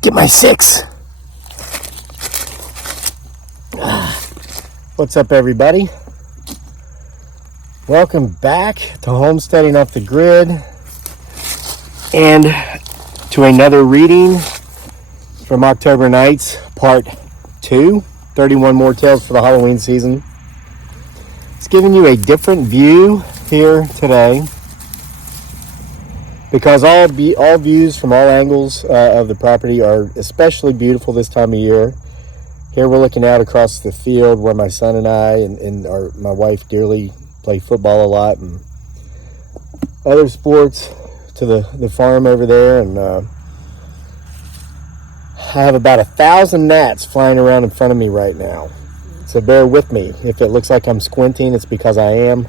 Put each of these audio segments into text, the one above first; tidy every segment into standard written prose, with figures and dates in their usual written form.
get my 6. What's up, everybody? Welcome back to Homesteading Off the Grid and to another reading from October Nights, Part 2, 31 more tales for the Halloween season. It's giving you a different view here today because all views from all angles of the property are especially beautiful this time of year. Here we're looking out across the field where my son and I and my wife dearly play football a lot and other sports, to the farm over there. And I have about 1,000 gnats flying around in front of me right now. So bear with me. If it looks like I'm squinting, it's because I am.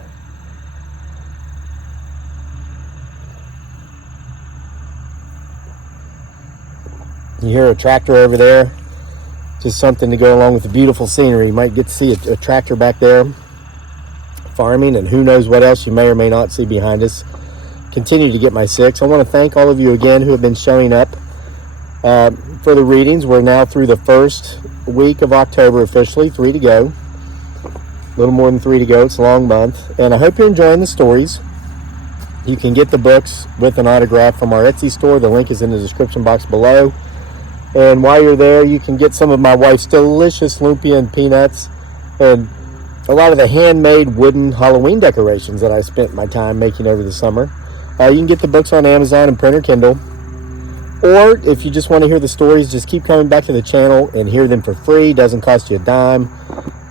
You hear a tractor over there. Just something to go along with the beautiful scenery. You might get to see a tractor back there farming, and who knows what else you may or may not see behind us. Continue to get my 6. I want to thank all of you again who have been showing up for the readings. We're now through the first week of October officially, 3 to go. A little more than 3 to go. It's a long month. And I hope you're enjoying the stories. You can get the books with an autograph from our Etsy store. The link is in the description box below. And while you're there, you can get some of my wife's delicious lumpia and peanuts and a lot of the handmade wooden Halloween decorations that I spent my time making over the summer. You can get the books on Amazon and print or Kindle. Or if you just want to hear the stories, just keep coming back to the channel and hear them for free. It doesn't cost you a dime.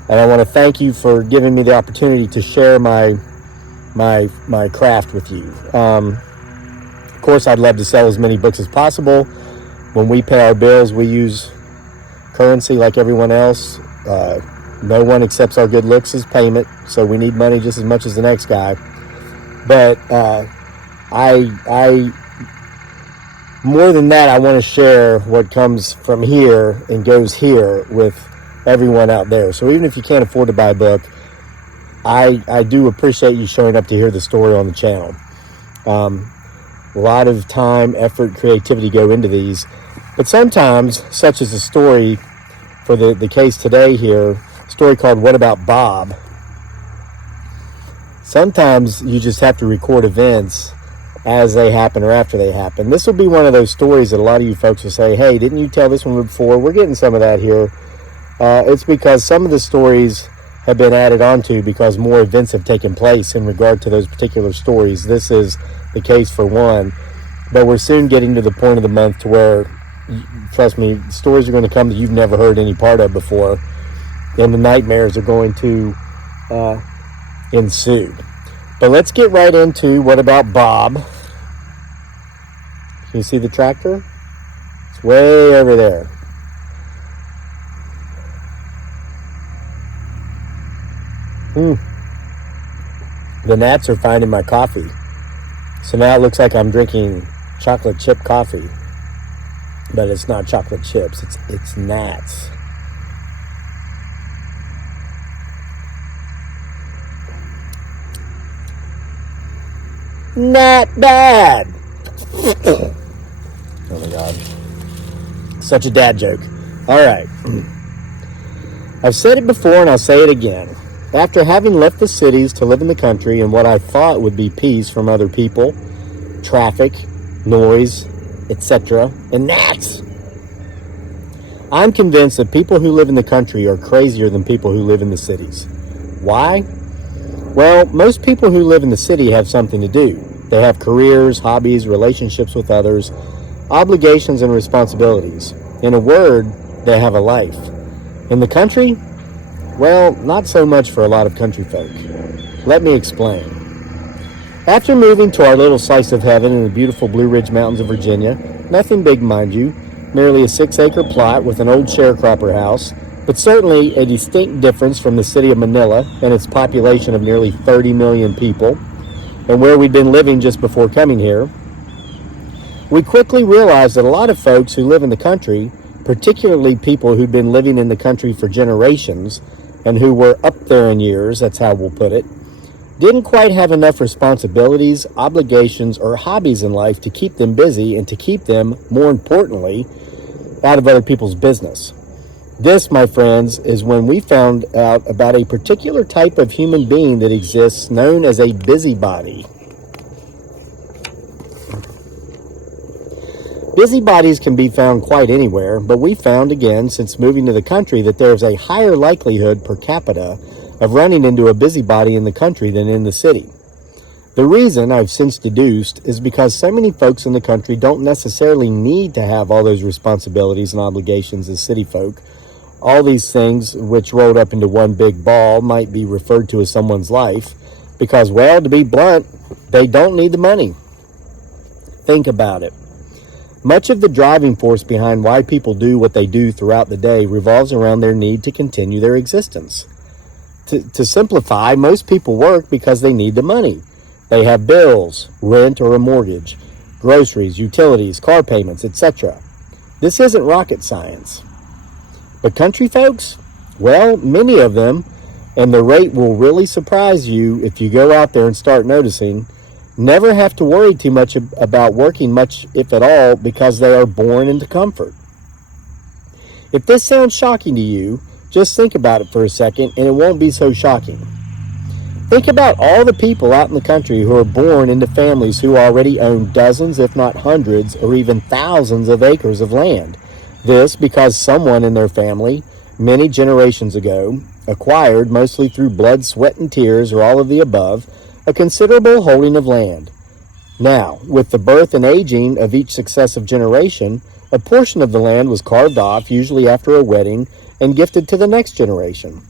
And I want to thank you for giving me the opportunity to share my craft with you. Of course, I'd love to sell as many books as possible. When we pay our bills, we use currency like everyone else. No one accepts our good looks as payment, so we need money just as much as the next guy. But I more than that, I want to share what comes from here and goes here with everyone out there. So even if you can't afford to buy a book, I do appreciate you showing up to hear the story on the channel. A lot of time, effort, creativity go into these. But sometimes, such as the story for the case today here, a story called What About Bob? Sometimes you just have to record events as they happen or after they happen. This will be one of those stories that a lot of you folks will say, hey, didn't you tell this one before? We're getting some of that here. It's because some of the stories have been added onto because more events have taken place in regard to those particular stories. This is the case for one, but we're soon getting to the point of the month to where, trust me, stories are going to come that you've never heard any part of before, and the nightmares are going to ensue. But let's get right into What About Bob? Can you see the tractor? It's way over there. The gnats are finding my coffee. So now it looks like I'm drinking chocolate chip coffee. But it's not chocolate chips, it's gnats. Not bad. Oh my God. Such a dad joke. All right. I've said it before and I'll say it again. After having left the cities to live in the country in what I thought would be peace from other people, traffic, noise, etc., and gnats, I'm convinced that people who live in the country are crazier than people who live in the cities. Why? Well, most people who live in the city have something to do. They have careers, hobbies, relationships with others, obligations and responsibilities. In a word, they have a life. In the country, well, not so much for a lot of country folk. Let me explain. After moving to our little slice of heaven in the beautiful Blue Ridge Mountains of Virginia, nothing big, mind you, merely a 6-acre plot with an old sharecropper house, but certainly a distinct difference from the city of Manila and its population of nearly 30 million people, and where we'd been living just before coming here, we quickly realized that a lot of folks who live in the country, particularly people who'd been living in the country for generations and who were up there in years, that's how we'll put it, didn't quite have enough responsibilities, obligations, or hobbies in life to keep them busy and to keep them, more importantly, out of other people's business. This, my friends, is when we found out about a particular type of human being that exists known as a busybody. Busybodies can be found quite anywhere, but we found again since moving to the country that there's a higher likelihood per capita of running into a busybody in the country than in the city. The reason, I've since deduced, is because so many folks in the country don't necessarily need to have all those responsibilities and obligations as city folk. All these things, which rolled up into one big ball, might be referred to as someone's life because, well, to be blunt, they don't need the money. Think about it. Much of the driving force behind why people do what they do throughout the day revolves around their need to continue their existence. To simplify, most people work because they need the money. They have bills, rent or a mortgage, groceries, utilities, car payments, etc. This isn't rocket science. But country folks? Well, many of them, and the rate will really surprise you if you go out there and start noticing, never have to worry too much about working much, if at all, because they are born into comfort. If this sounds shocking to you, just think about it for a second and it won't be so shocking. Think about all the people out in the country who are born into families who already own dozens, if not hundreds, or even thousands of acres of land. This because someone in their family, many generations ago, acquired, mostly through blood, sweat, and tears, or all of the above, a considerable holding of land. Now, with the birth and aging of each successive generation, a portion of the land was carved off, usually after a wedding, and gifted to the next generation.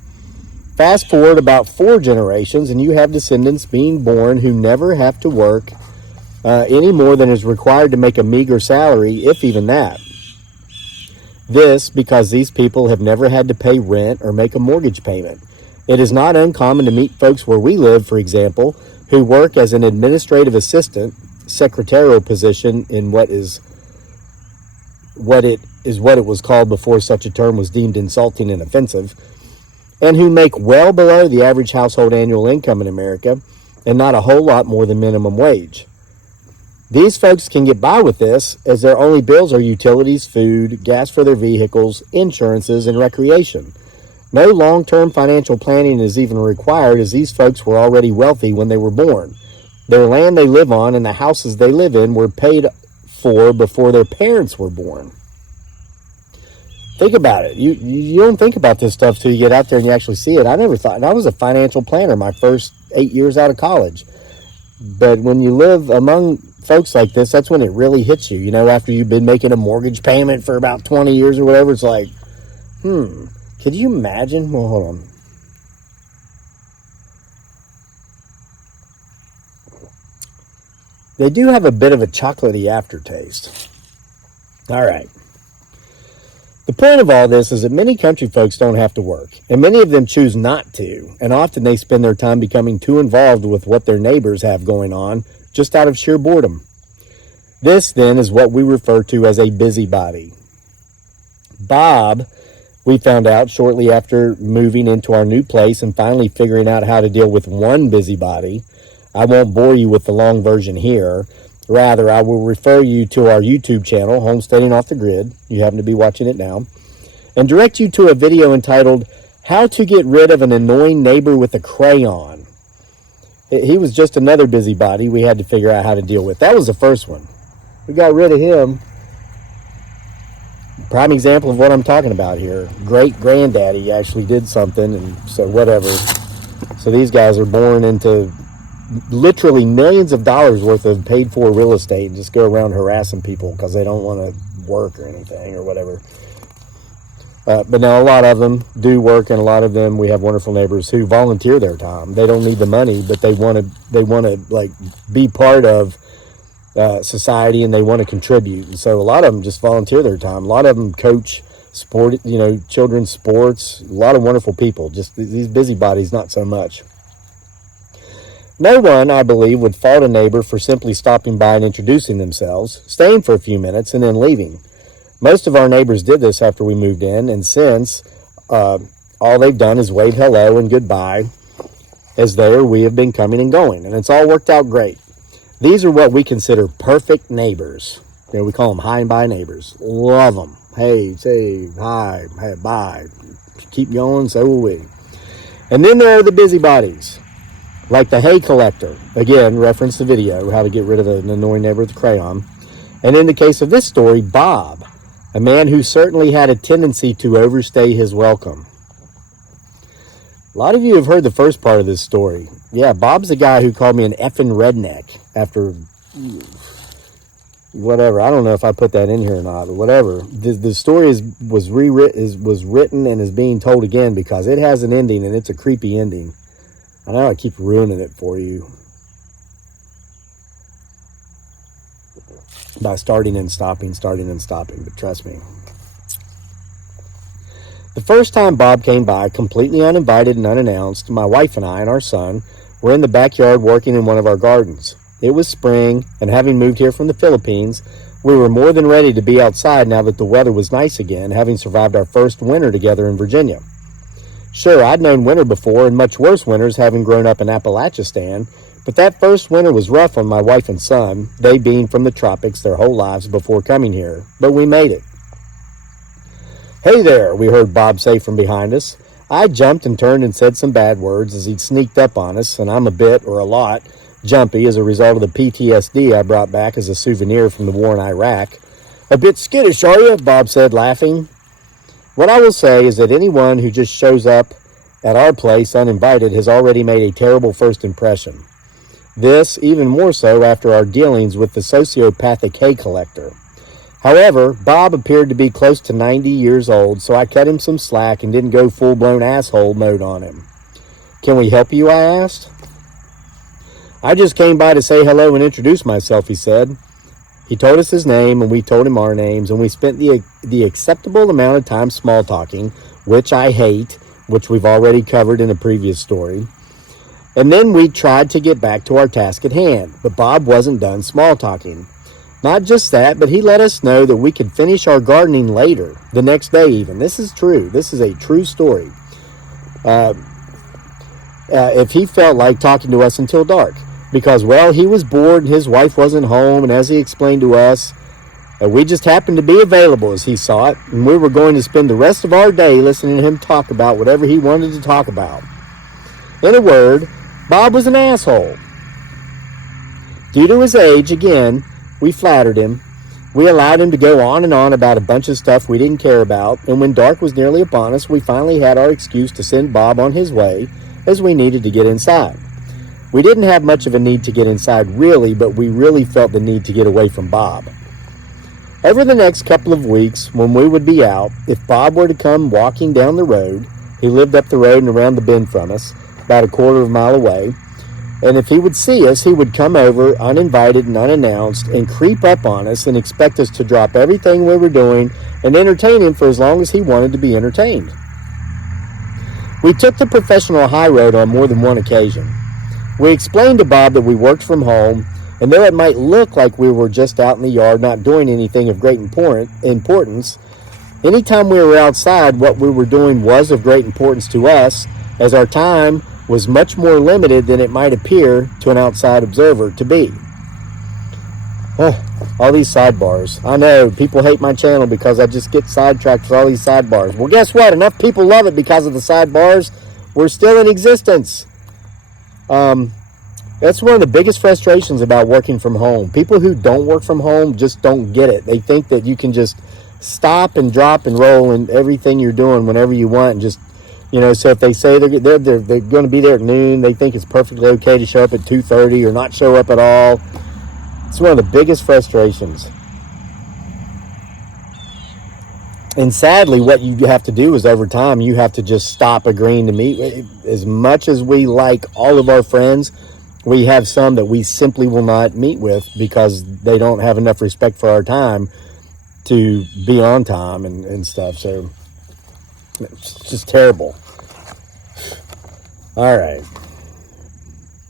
Fast forward about 4 generations, and you have descendants being born who never have to work any more than is required to make a meager salary, if even that. This because these people have never had to pay rent or make a mortgage payment. It is not uncommon to meet folks where we live, for example, who work as an administrative assistant, secretarial position in what it was called before such a term was deemed insulting and offensive, and who make well below the average household annual income in America and not a whole lot more than minimum wage. These folks can get by with this as their only bills are utilities, food, gas for their vehicles, insurances, and recreation. No long-term financial planning is even required as these folks were already wealthy when they were born. Their land they live on and the houses they live in were paid for before their parents were born. Think about it. You don't think about this stuff till you get out there and you actually see it. I never thought, and I was a financial planner my first 8 years out of college. But when you live among folks like this, that's when it really hits you. You know, after you've been making a mortgage payment for about 20 years or whatever, it's like, could you imagine? Well, hold on. They do have a bit of a chocolatey aftertaste. All right. The point of all this is that many country folks don't have to work, and many of them choose not to, and often they spend their time becoming too involved with what their neighbors have going on, just out of sheer boredom. This, then, is what we refer to as a busybody. Bob, we found out shortly after moving into our new place and finally figuring out how to deal with one busybody. I won't bore you with the long version here. Rather, I will refer you to our YouTube channel, Homesteading Off the Grid. You happen to be watching it now. And direct you to a video entitled, How to Get Rid of an Annoying Neighbor with a Crayon. He was just another busybody we had to figure out how to deal with. That was the first one. We got rid of him. Prime example of what I'm talking about here. Great granddaddy actually did something, and so whatever. So these guys are born into literally millions of dollars worth of paid for real estate and just go around harassing people because they don't want to work or anything or whatever. But now a lot of them do work, and a lot of them, we have wonderful neighbors who volunteer their time. They don't need the money, but they want to like be part of society, and they want to contribute. And so a lot of them just volunteer their time. A lot of them coach sport, children's sports. A lot of wonderful people. Just these busybodies, not so much. No one, I believe, would fault a neighbor for simply stopping by and introducing themselves, staying for a few minutes, and then leaving. Most of our neighbors did this after we moved in, and since, all they've done is wave hello and goodbye as there we have been coming and going, and it's all worked out great. These are what we consider perfect neighbors. We call them high and by neighbors. Love them. Hey, say hi, hey, bye. Keep going, so will we. And then there are the busybodies, like the hay collector. Again, reference the video, how to get rid of an annoying neighbor with a crayon. And in the case of this story, Bob, a man who certainly had a tendency to overstay his welcome. A lot of you have heard the first part of this story. Yeah, Bob's the guy who called me an effing redneck after whatever. I don't know if I put that in here or not, but whatever. The story was written and is being told again because it has an ending, and it's a creepy ending. I know I keep ruining it for you by starting and stopping, but trust me. The first time Bob came by, completely uninvited and unannounced, my wife and I and our son were in the backyard working in one of our gardens. It was spring, and having moved here from the Philippines, we were more than ready to be outside now that the weather was nice again, having survived our first winter together in Virginia. Sure, I'd known winter before, and much worse winters, having grown up in Appalachia, but that first winter was rough on my wife and son, they being from the tropics their whole lives before coming here, but we made it. "Hey there," we heard Bob say from behind us. I jumped and turned and said some bad words as he sneaked up on us, and I'm a bit, or a lot, jumpy as a result of the PTSD I brought back as a souvenir from the war in Iraq. "A bit skittish, are you?" Bob said, laughing. What I will say is that anyone who just shows up at our place uninvited has already made a terrible first impression. This, even more so after our dealings with the sociopathic hay collector. However, Bob appeared to be close to 90 years old, so I cut him some slack and didn't go full-blown asshole mode on him. "Can we help you?" I asked. "I just came by to say hello and introduce myself," he said. He told us his name, and we told him our names, and we spent the acceptable amount of time small-talking, which I hate, which we've already covered in a previous story. And then we tried to get back to our task at hand, but Bob wasn't done small-talking. Not just that, but he let us know that we could finish our gardening later, the next day even. This is true. This is a true story. If he felt like talking to us until dark. Because, well, he was bored and his wife wasn't home, and as he explained to us, we just happened to be available as he saw it, and we were going to spend the rest of our day listening to him talk about whatever he wanted to talk about. In a word, Bob was an asshole. Due to his age, again, we flattered him. We allowed him to go on and on about a bunch of stuff we didn't care about, and when dark was nearly upon us, we finally had our excuse to send Bob on his way, as we needed to get inside. We didn't have much of a need to get inside, really, but we really felt the need to get away from Bob. Over the next couple of weeks, when we would be out, if Bob were to come walking down the road, he lived up the road and around the bend from us, about a quarter of a mile away, and if he would see us, he would come over uninvited and unannounced and creep up on us and expect us to drop everything we were doing and entertain him for as long as he wanted to be entertained. We took the professional high road on more than one occasion. We explained to Bob that we worked from home, and though it might look like we were just out in the yard not doing anything of great importance, anytime we were outside, what we were doing was of great importance to us, as our time was much more limited than it might appear to an outside observer to be. All these sidebars. I know, people hate my channel because I just get sidetracked with all these sidebars. Well, guess what? Enough people love it because of the sidebars. We're still in existence. That's one of the biggest frustrations about working from home. People who don't work from home just don't get it. They think that you can just stop and drop and roll in everything you're doing whenever you want, and just, so if they say they're going to be there at noon, they think it's perfectly okay to show up at 2:30 or not show up at all. It's one of the biggest frustrations. And sadly, what you have to do is over time, you have to just stop agreeing to meet. As much as we like all of our friends, we have some that we simply will not meet with because they don't have enough respect for our time to be on time and stuff. So it's just terrible. All right.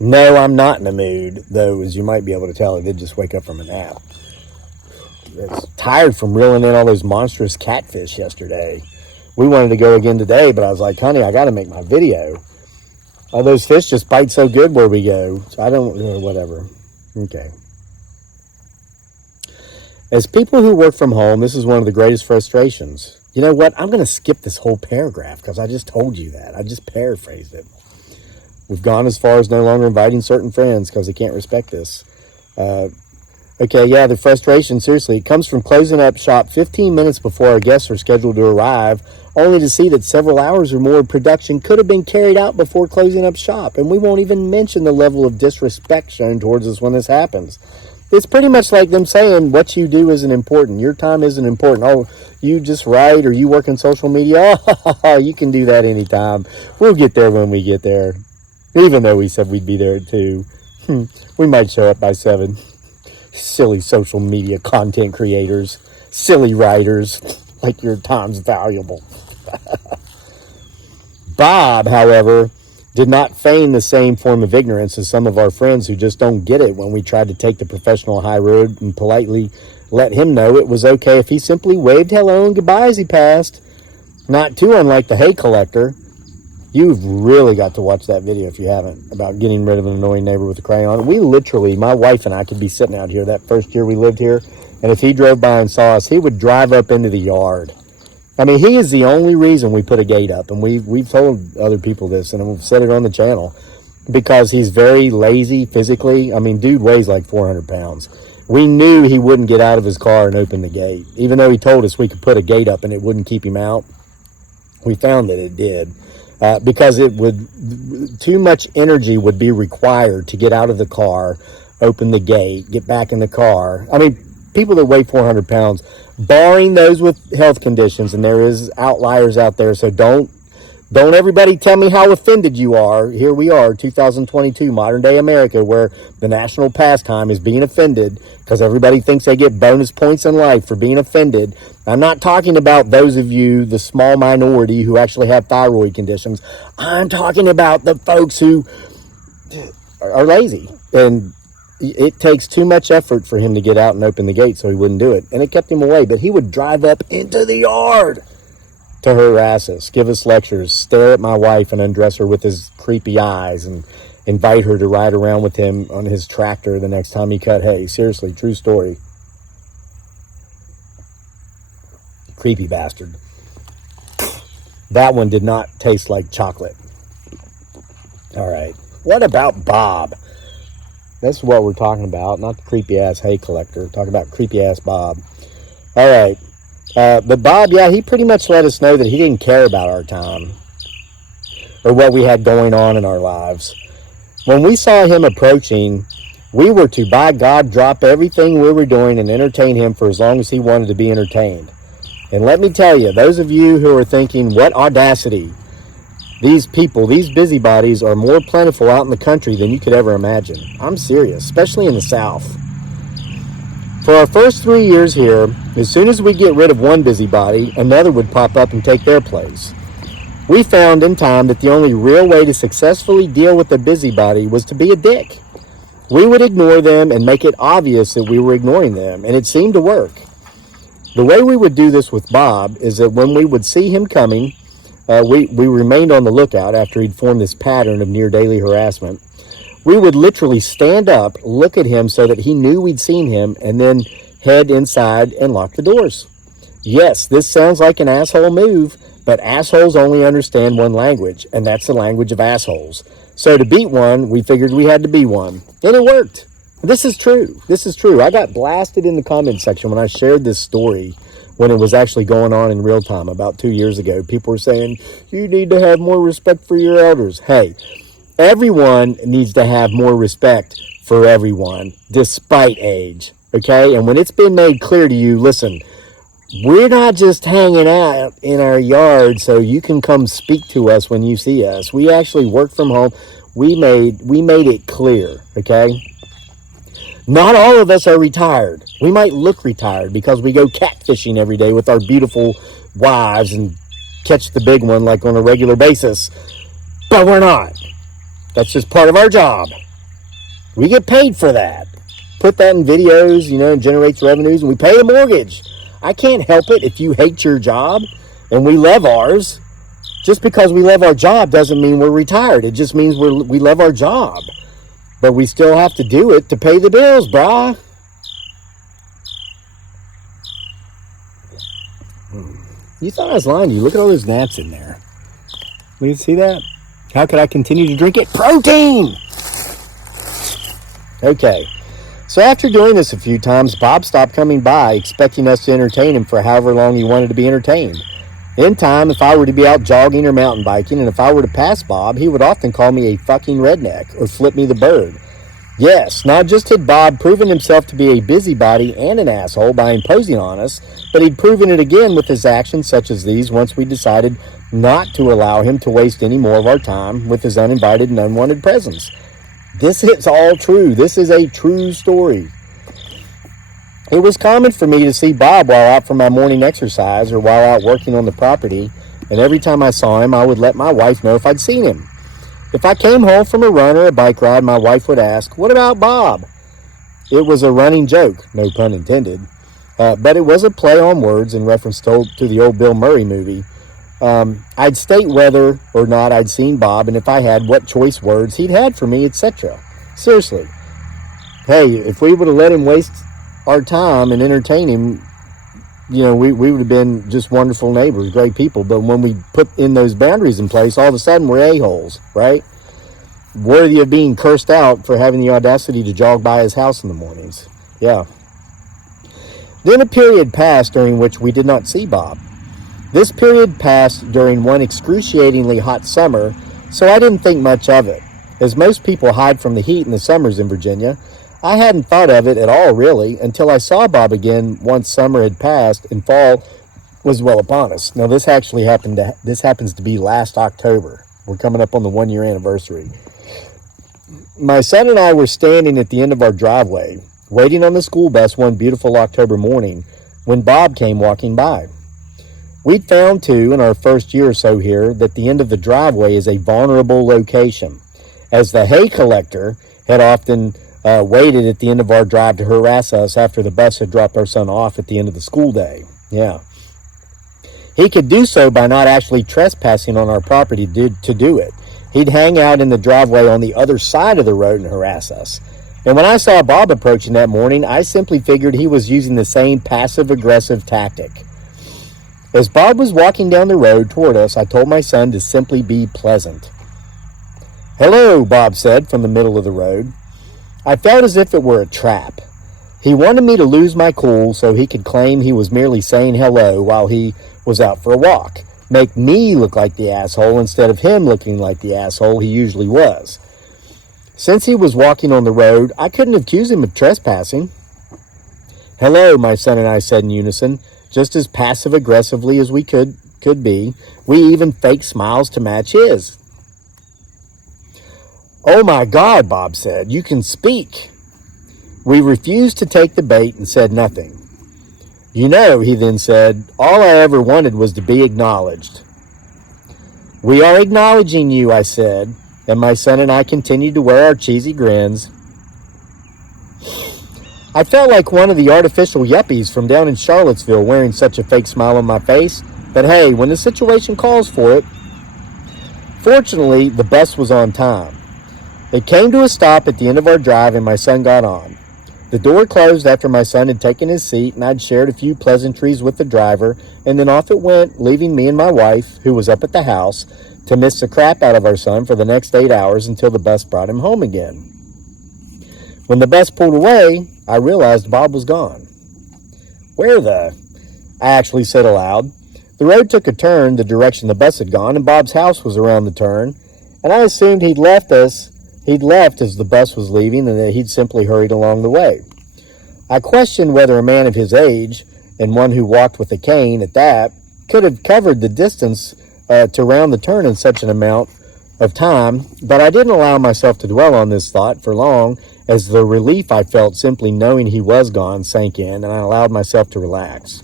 No, I'm not in a mood, though, as you might be able to tell. I did just wake up from a nap. I was tired from reeling in all those monstrous catfish yesterday. We wanted to go again today, but I was like, honey, I got to make my video. All those fish just bite so good where we go. So I don't, whatever. Okay. As people who work from home, this is one of the greatest frustrations. You know what? I'm going to skip this whole paragraph because I just told you that. I just paraphrased it. We've gone as far as no longer inviting certain friends because they can't respect this. Okay, yeah, the frustration, seriously, it comes from closing up shop 15 minutes before our guests are scheduled to arrive, only to see that several hours or more of production could have been carried out before closing up shop. And we won't even mention the level of disrespect shown towards us when this happens. It's pretty much like them saying what you do isn't important. Your time isn't important. Oh, you just write or you work in social media. Oh, you can do that anytime. We'll get there when we get there. Even though we said we'd be there at 2. We might show up by 7. Silly social media content creators. Silly writers. Like your time's valuable. Bob, however, did not feign the same form of ignorance as some of our friends who just don't get it when we tried to take the professional high road and politely let him know it was okay if he simply waved hello and goodbye as he passed. Not too unlike the hay collector. You've really got to watch that video if you haven't, about getting rid of an annoying neighbor with a crayon. We literally, my wife and I could be sitting out here that first year we lived here, and if he drove by and saw us, he would drive up into the yard. I mean, he is the only reason we put a gate up, and we've told other people this, and we've said it on the channel, because he's very lazy physically. I mean, dude weighs like 400 pounds. We knew he wouldn't get out of his car and open the gate, even though he told us we could put a gate up and it wouldn't keep him out. We found that it did. Because it would, too much energy would be required to get out of the car, open the gate, get back in the car. I mean, people that weigh 400 pounds, barring those with health conditions, and there is outliers out there, so don't everybody tell me how offended you are. Here we are, 2022, modern day America, where the national pastime is being offended because everybody thinks they get bonus points in life for being offended. I'm not talking about those of you, the small minority who actually have thyroid conditions. I'm talking about the folks who are lazy. And it takes too much effort for him to get out and open the gate, so he wouldn't do it. And it kept him away. But he would drive up into the yard to harass us, give us lectures, stare at my wife and undress her with his creepy eyes, and invite her to ride around with him on his tractor the next time he cut hay. Seriously, true story. Creepy bastard. That one did not taste like chocolate. All right. What about Bob? That's what we're talking about, not the creepy ass hay collector. We're talking about creepy ass Bob. All right. But Bob, yeah, he pretty much let us know that he didn't care about our time or what we had going on in our lives. When we saw him approaching, we were to, by God, drop everything we were doing and entertain him for as long as he wanted to be entertained. And let me tell you, those of you who are thinking, what audacity, these people, these busybodies are more plentiful out in the country than you could ever imagine. I'm serious, especially in the South. For our first 3 years here, as soon as we get rid of one busybody, another would pop up and take their place. We found in time that the only real way to successfully deal with a busybody was to be a dick. We would ignore them and make it obvious that we were ignoring them, and it seemed to work. The way we would do this with Bob is that when we would see him coming, we remained on the lookout after he'd formed this pattern of near daily harassment. We would literally stand up, look at him so that he knew we'd seen him, and then head inside and lock the doors. Yes, this sounds like an asshole move, but assholes only understand one language, and that's the language of assholes. So to beat one, we figured we had to be one. And it worked. This is true. This is true. I got blasted in the comment section when I shared this story when it was actually going on in real time about 2 years ago. People were saying, you need to have more respect for your elders. Hey, everyone needs to have more respect for everyone, despite age, okay? And when it's been made clear to you, listen, we're not just hanging out in our yard so you can come speak to us when you see us. We actually work from home. We made it clear, okay? Not all of us are retired. We might look retired because we go catfishing every day with our beautiful wives and catch the big one like on a regular basis, but we're not. That's just part of our job. We get paid for that. Put that in videos, it generates revenues, and we pay the mortgage. I can't help it if you hate your job and we love ours. Just because we love our job doesn't mean we're retired. It just means we love our job. But we still have to do it to pay the bills, brah. You thought I was lying to you. Look at all those gnats in there. You see that? How could I continue to drink it? Protein! Okay. So after doing this a few times, Bob stopped coming by, expecting us to entertain him for however long he wanted to be entertained. In time, if I were to be out jogging or mountain biking, and if I were to pass Bob, he would often call me a fucking redneck or flip me the bird. Yes, not just had Bob proven himself to be a busybody and an asshole by imposing on us, but he'd proven it again with his actions such as these once we decided not to allow him to waste any more of our time with his uninvited and unwanted presence. This is all true. This is a true story. It was common for me to see Bob while out for my morning exercise or while out working on the property, and every time I saw him, I would let my wife know if I'd seen him. If I came home from a run or a bike ride, my wife would ask, "What about Bob?" It was a running joke, no pun intended, but it was a play on words in reference to the old Bill Murray movie. I'd state whether or not I'd seen Bob, and if I had, what choice words he'd had for me, etc. Seriously. Hey, if we would have let him waste our time and entertain him, we would have been just wonderful neighbors, great people. But when we put in those boundaries in place, all of a sudden we're a-holes, right? Worthy of being cursed out for having the audacity to jog by his house in the mornings. Yeah. Then a period passed during which we did not see Bob. This period passed during one excruciatingly hot summer, so I didn't think much of it. As most people hide from the heat in the summers in Virginia, I hadn't thought of it at all, really, until I saw Bob again once summer had passed and fall was well upon us. Now, this happens to be last October. We're coming up on the 1-year anniversary. My son and I were standing at the end of our driveway, waiting on the school bus one beautiful October morning, when Bob came walking by. We'd found, too, in our first year or so here, that the end of the driveway is a vulnerable location, as the hay collector had often waited at the end of our drive to harass us after the bus had dropped our son off at the end of the school day. Yeah. He could do so by not actually trespassing on our property to do it. He'd hang out in the driveway on the other side of the road and harass us. And when I saw Bob approaching that morning, I simply figured he was using the same passive-aggressive tactic. As Bob was walking down the road toward us, I told my son to simply be pleasant. "Hello," Bob said from the middle of the road. I felt as if it were a trap. He wanted me to lose my cool so he could claim he was merely saying hello while he was out for a walk. Make me look like the asshole instead of him looking like the asshole he usually was. Since he was walking on the road, I couldn't accuse him of trespassing. "Hello," my son and I said in unison, just as passive-aggressively as we could be. We even faked smiles to match his. "Oh my God," Bob said, "you can speak." We refused to take the bait and said nothing. "You know," he then said, "all I ever wanted was to be acknowledged." "We are acknowledging you," I said, and my son and I continued to wear our cheesy grins. I felt like one of the artificial yuppies from down in Charlottesville wearing such a fake smile on my face, but hey, when the situation calls for it. Fortunately, the bus was on time. It came to a stop at the end of our drive and my son got on. The door closed after my son had taken his seat and I'd shared a few pleasantries with the driver, and then off it went, leaving me and my wife, who was up at the house, to miss the crap out of our son for the next 8 hours until the bus brought him home again. When the bus pulled away, I realized Bob was gone. "Where the?" I actually said aloud. The road took a turn the direction the bus had gone, and Bob's house was around the turn, and I assumed he'd left as the bus was leaving and that he'd simply hurried along the way. I questioned whether a man of his age, and one who walked with a cane at that, could have covered the distance to round the turn in such an amount of time, but I didn't allow myself to dwell on this thought for long, as the relief I felt simply knowing he was gone sank in, and I allowed myself to relax.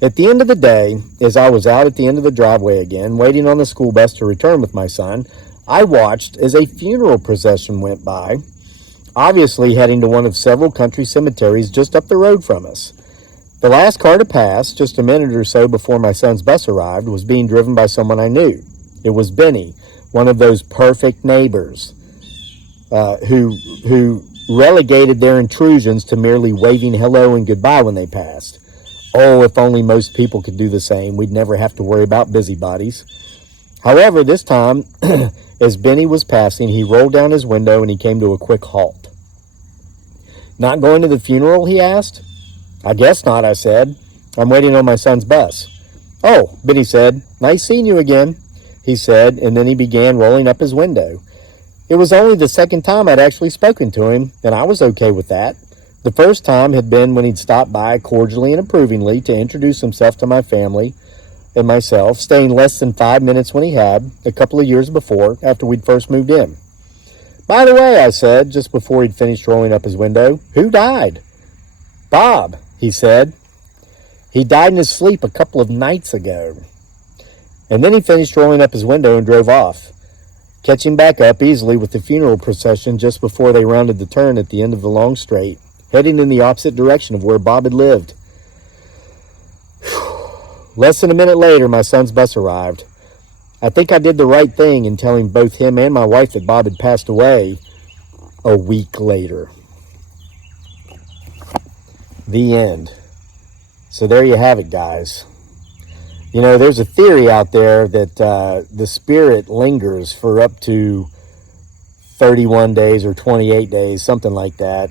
At the end of the day, as I was out at the end of the driveway again, waiting on the school bus to return with my son, I watched as a funeral procession went by, obviously heading to one of several country cemeteries just up the road from us. The last car to pass, just a minute or so before my son's bus arrived, was being driven by someone I knew. It was Benny, one of those perfect neighbors who relegated their intrusions to merely waving hello and goodbye when they passed. Oh, if only most people could do the same. We'd never have to worry about busybodies. However, this time, as Benny was passing, he rolled down his window and he came to a quick halt. Not going to the funeral, he asked. I guess not, I said. I'm waiting on my son's bus. Oh, Benny said. Nice seeing you again, he said, and then he began rolling up his window. It was only the second time I'd actually spoken to him, and I was okay with that. The first time had been when he'd stopped by cordially and approvingly to introduce himself to my family and myself, staying less than 5 minutes when he had, a couple of years before, after we'd first moved in. By the way, I said, just before he'd finished rolling up his window, who died? Bob, he said. He died in his sleep a couple of nights ago. And then he finished rolling up his window and drove off, catching back up easily with the funeral procession just before they rounded the turn at the end of the long straight, heading in the opposite direction of where Bob had lived. Less than a minute later, my son's bus arrived. I think I did the right thing in telling both him and my wife that Bob had passed away a week later. The end. So there you have it, guys. You know, there's a theory out there that the spirit lingers for up to 31 days or 28 days, something like that.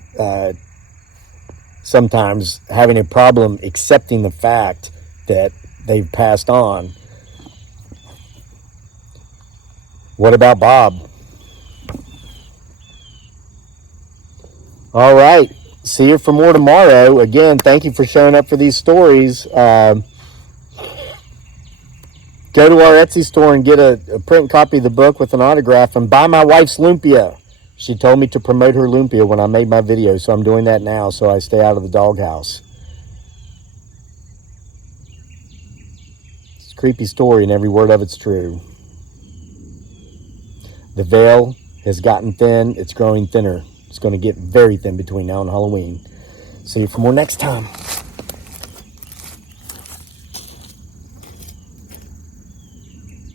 Sometimes having a problem accepting the fact that they've passed on. What about Bob? All right. See you for more tomorrow. Again, thank you for showing up for these stories. Go to our Etsy store and get a print copy of the book with an autograph and buy my wife's lumpia. She told me to promote her lumpia when I made my video, so I'm doing that now so I stay out of the doghouse. It's a creepy story and every word of it's true. The veil has gotten thin. It's growing thinner. It's going to get very thin between now and Halloween. See you for more next time.